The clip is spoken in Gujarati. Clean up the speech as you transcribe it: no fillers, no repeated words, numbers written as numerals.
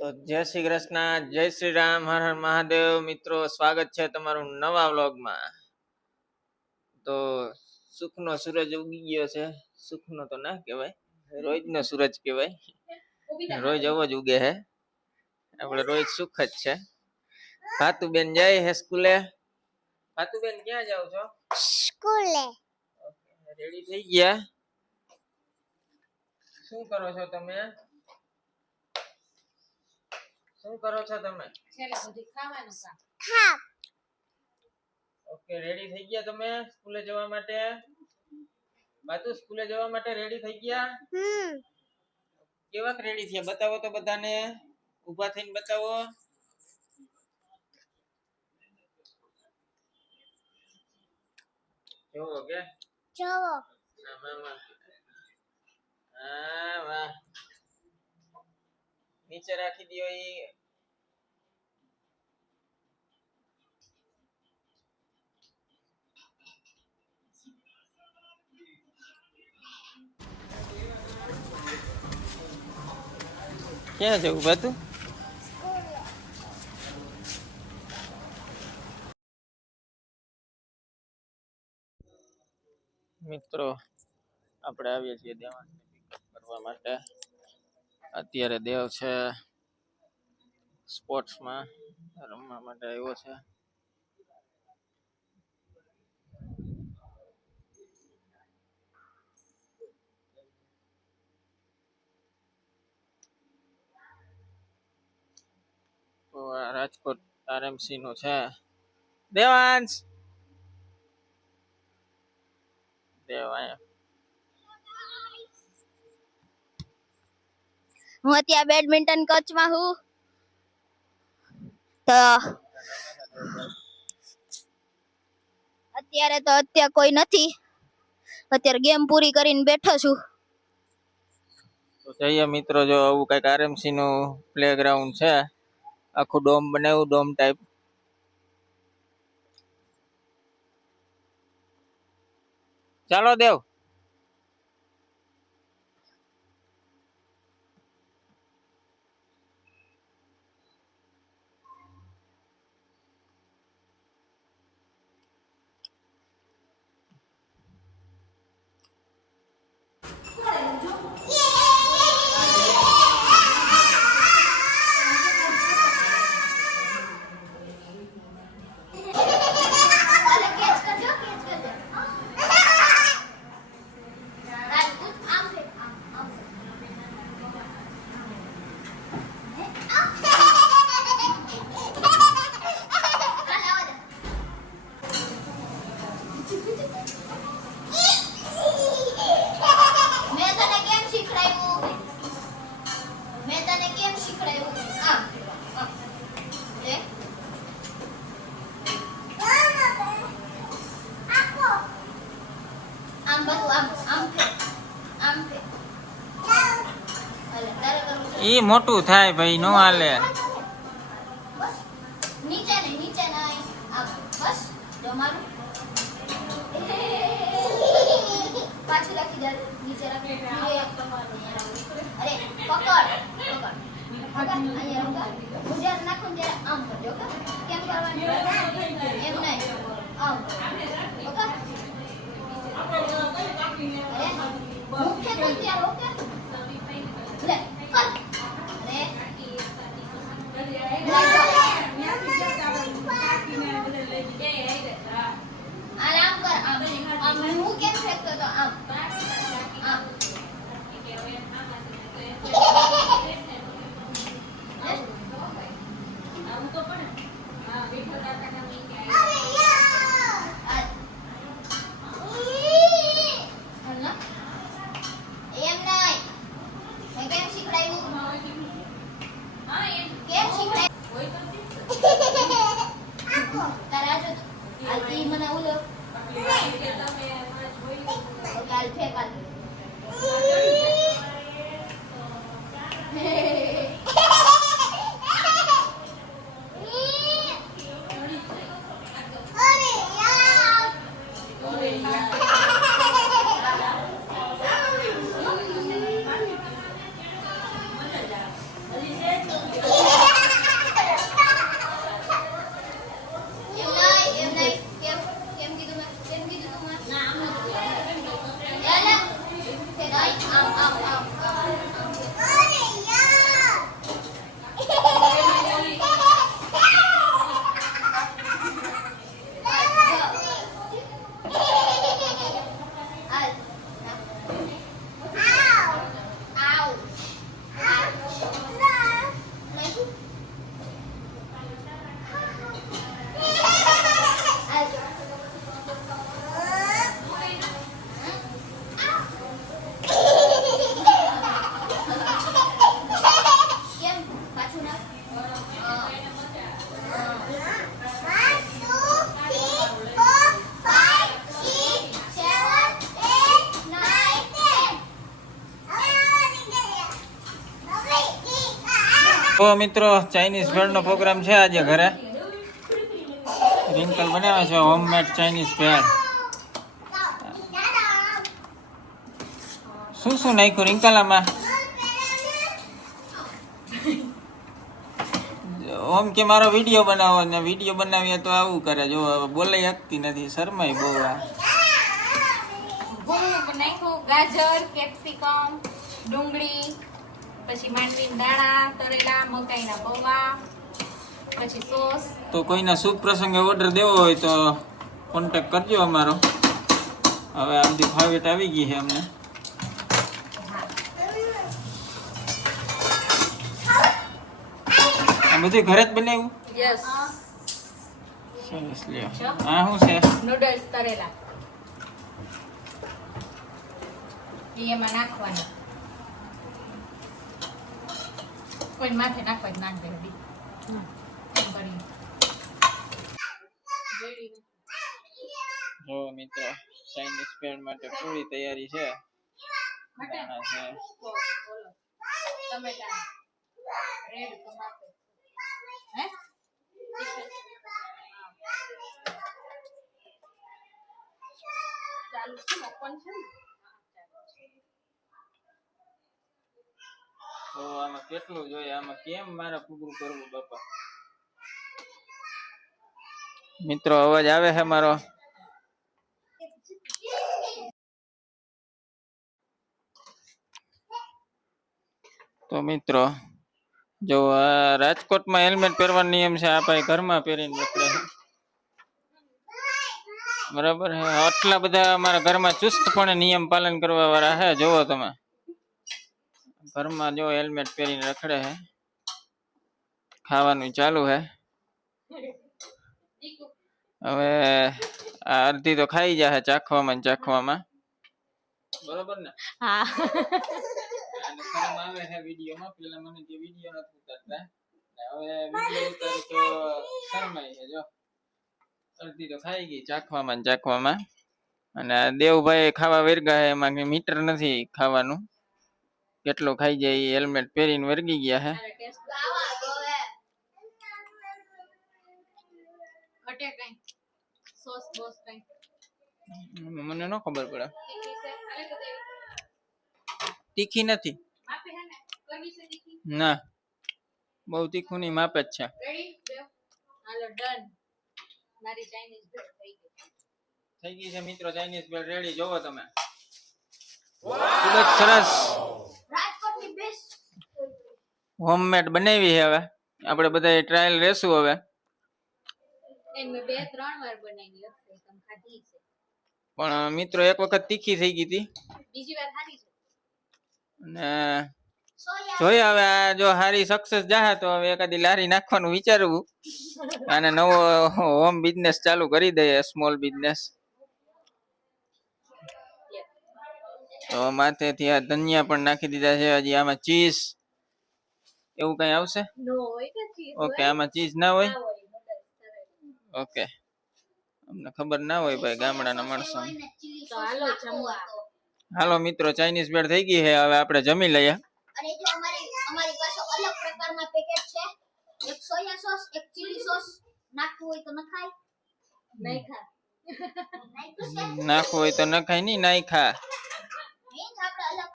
તો જય શ્રી કૃષ્ણ, જય શ્રી રામ, હર હર મહાદેવ. મિત્રો, સ્વાગત છે તમારું નવા વ્લોગમાં. તો સુખનો સૂરજ ઉગી ગયો છે. સુખનો તો ના કહેવાય, રોજનો સૂરજ કહેવાય. રોજ અવો જ ઉગે હે. આપણે રોજ સુખ જ છે. ભાતુબેન જાય હે સ્કૂલે. ભાતુબેન ક્યાં જાવ છો? સ્કૂલે. રેડી થઈ ગયા? શું કરો છો તમે? શું કરો છો તમે? હા. ઓકે, રેડી થઈ ગયા તમે સ્કૂલે જવા માટે? બાતુ સ્કૂલે જવા માટે રેડી થઈ ગયા? કેવાક રેડી થયા બતાવો તો બધાને. ઊભા થઈને બતાવો. જોવો કે જોવો. હા, વાહ. નીચે રાખી દો ઈ. ક્યાં જવું બાતું? મિત્રો, આપણે આવીએ છીએ દેવાંશને પિકઅપ કરવા માટે. અત્યારે દેવ છે સ્પોર્ટ્સમાં રમવા માટે આવ્યો છે. તો આ રાજકોટ આરએમસી નું છે. દેવાંશ હું અત્યારે બેડમિન્ટન કોચમાં હું. તો અત્યારે કોઈ નથી. અત્યારે ગેમ પૂરી કરીને બેઠો છું. તો જઈએ મિત્રો, જો આવું કઈક આરએમસી નું પ્લેગ્રાઉન્ડ છે. આખું ડોમ બનાવ્યું, ડોમ ટાઈપ. ચાલો દેવ. ઈ મોટું થાય ભાઈ, નો હાલે. નીચે નહીં આમ બસ જો મારું પાછું રાખી દે. નીચે રાખી અરે પકડ અહીંયા રૂકા ઉજાર નાખો ત્યારે આમ કરજો. કેમ કરવાનું? એમ નહીં, આમ ઓકે. અરે મુખ્ય તો ત્યાં ઓકે લે કર. આરામ કર. આમ હું કેમ ફેંકતો તો આમ આમ તો મિત્રો ચાઇનીઝ ભેળનો પ્રોગ્રામ છે આજે ઘરે. રિંકલ બનાવે છે હોમમેડ ચાઇનીઝ ભેળ. શું શું નાખ્યું રિંકલ આમાં? ઓમ કે મારો વિડીયો બનાવો ને વિડીયો બનાવીએ તો આવું કરે. જો હવે બોલાઈ શકતી નથી, શરમાઈ બહુ. નાખ્યું ગાજર, કેપ્સિકમ, ડુંગળી, પછી માંડવીના દાણા તળેલા, મકાઈના પૌવા, પછી સોસ. તો કોઈના શુભ પ્રસંગે ઓર્ડર દેવો હોય તો કોન્ટેક્ટ કરજો અમારો. હવે આ બધી ફાવેટ આવી ગઈ છે અમને. આ બધું ઘરે જ બનાવ્યું? યસ. સરસ લ્યો. આ શું છે? નૂડલ્સ તળેલા. એમાં નાખવાનું. કોઈ માથે નાખવા જ નાખ દે હડી. એમ કરીને. જો મિત્રો ચાઇનીઝ ભેળ માટે પૂરી તૈયારી છે. દાણા છે. ટમેટા. રેડ ટમાટર. હે? ચાલુ છે ઓપન છે ને? તો આમાં કેટલું જોઈએ? આમાં કેમ મારે પૂરું કરવું બાપા? મિત્રો અવાજ આવે છે મારો? તો મિત્રો જો આ રાજકોટમાં હેલ્મેટ પહેરવાનો નિયમ છે. આ ભાઈ ઘરમાં પહેરીને નીકળે છે. બરાબર છે. આટલા બધા અમારા ઘરમાં ચુસ્તપણે નિયમ પાલન કરવા વાળા છે. જોવો તમે, ઘરમાં જો હેલ્મેટ પહેરીને રખડે છે. ખાવાનું ચાલુ છે. હવે આ અડધી તો ખાઈ જાય ચાખવામાં ને ચાખવામાં. બરોબર ને? હા. અને શરમ આવે છે વિડીયોમાં. પેલા મને જે વિડીયો નથી ઉતારતા, હવે વિડીયો ઉતારી તો શરમાય છે. જો અડધી તો ખાઈ ગઈ ચાખવામાં ને ચાખવામાં. અને દેવભાઈ ખાવા વેરગા છે, એમાં કે મીટર નથી ખાવાનું. કેટલું ખાઈ જાય એ હેલ્મેટ પહેરીને વર્ગી ગયા છે. ઘટે કઈ સોસ બોસ કઈ મને ન ખબર પડે. તીખી નથી. માપે હે ને કરવી છે દીકી. ના, બહુ તીખું નહીં, માપે જ છે. રેડી? હાલો ડન. મારી ચાઇનીઝ ભેળ થઈ ગઈ. થઈ ગઈ છે મિત્રો ચાઇનીઝ ભેળ રેડી. જોવો તમે, ખૂબ જ સરસ રાજકોટની બેસ્ટ હોમમેડ બનાવી છે. હવે આપણે બધા ટ્રાયલ લેશું. હવે એ મેં 2-3 વાર બનાવી હશે, તમે ખાધી છે. પણ મિત્રો એક વખત તીખી થઈ ગઈ હતી બીજી વાર ખાધી છે. અને સોયા જોઈએ હવે આ જો હારી સક્સેસ જાહે તો હવે એકાદી લારી નાખવાનું વિચારવું. અને નવો હોમ બિઝનેસ ચાલુ કરી દઈએ, સ્મોલ બિઝનેસ. તો માથેથી આ ધનિયા પણ નાખી દીધા છે. હજી આમાં ચીઝ એવું કઈ આવશે? નો હોય કે ચીઝ ઓકે, આમાં ચીઝ ના હોય? ના હોય નૂડલ્સ તળેલા. ઓકે, અમને ખબર ના હોય ભાઈ, ગામડાના માણસો. તો હાલો જમવા. હાલો મિત્રો, ચાઇનીઝ ભેળ થઈ ગઈ છે. હવે આપણે જમી લઈએ. અને જો અમારી પાસે અલગ પ્રકારના પેકેટ છે. એક સોયા સોસ, એક ચીલી સોસ. નાખવું હોય તો નખાય. નહીં ખા. નાખ્યું છે. નાખવું હોય તો નખાય નહીં, નાઈ ખા. મીન્સ આપણે અલગ